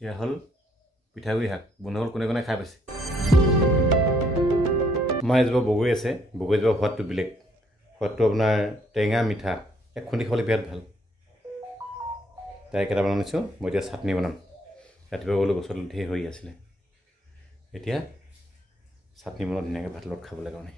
এয়া হ'ল পিঠাগুড়ি শাক। বন্ধুসকল কোনে কোনে খাই পাইছে? আমাৰ এজোপা বগৰী আছে। বগৰীজোপা সোৱাদটো বেলেগ। সোৱাদটো আপোনাৰ টেঙা মিঠা, এক খুন্দি খাবলৈ বিৰাট ভাল। তাই কেইটামান আনিছোঁ। মই এতিয়া চাটনি বনাম। ৰাতিপুৱা গ'লো গছত ঢেৰ হৈ আছিলে, এতিয়া চাটনি বনাওঁ ধুনীয়াকৈ ভাতৰ লগত খাবলৈ কাৰণে।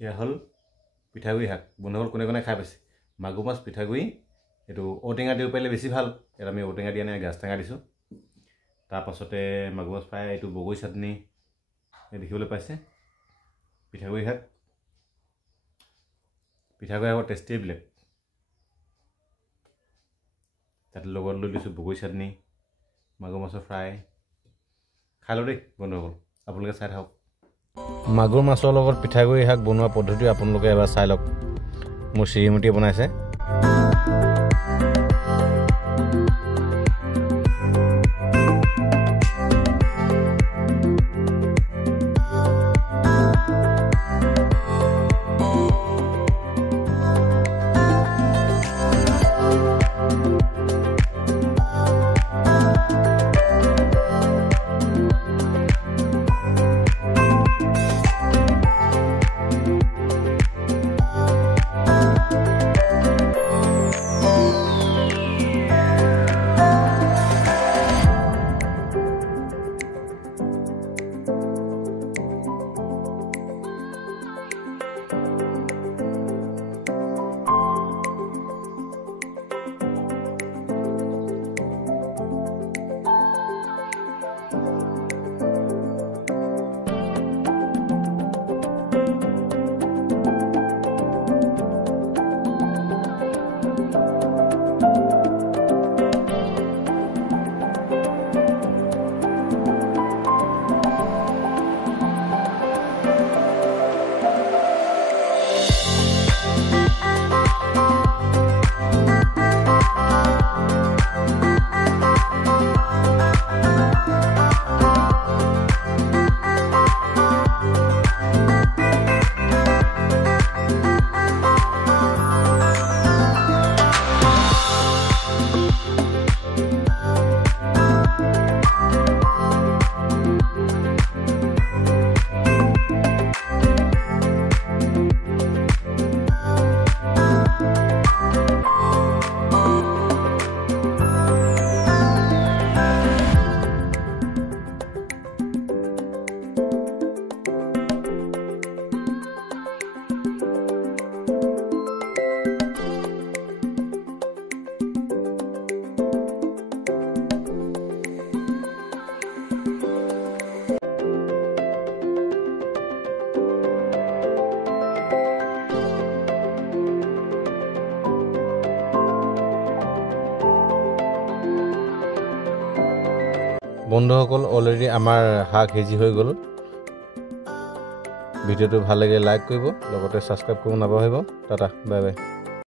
এয়া হ'ল পিঠাগুড়ি শাক। বন্ধুসকল কোনে কোনে খাই পাইছে? মাগুৰ মাছ পিঠাগুড়ি, এইটো ঔটেঙা দিব পাৰিলে বেছি ভাল। ইয়াত আমি ঔটেঙা দিয়া নাই, গাজ টেঙা দিছোঁ। তাৰপাছতে মাগুৰ মাছ ফ্ৰাই, এইটো বগৰী চাটনি দেখিবলৈ পাইছে। পিঠাগুড়ি শাক, পিঠাগুড়ি শাকৰ টেষ্টেই বেলেগ। তাত লগত লৈ লৈছোঁ বগৰী চাটনি, মাগুৰ মাছৰ ফ্ৰাই। খাই লওঁ দেই বন্ধুসকল, আপোনালোকে চাই থাকক। মাগুৰ মাছৰ লগত পিঠাগুড়ি শাক বনোৱা পদ্ধতি আপোনালোকে এবাৰ চাই লওক। মোৰ শ্ৰীমতীয়ে বনাইছে। বন্ধুসকল অলৰেডি আমাৰ শাক সিজি হৈ গ'ল। ভিডিঅ'টো ভাল লাগিলে লাইক কৰিব, লগতে ছাবস্ক্ৰাইব কৰিব নাপাহৰিব। Tata, bye bye.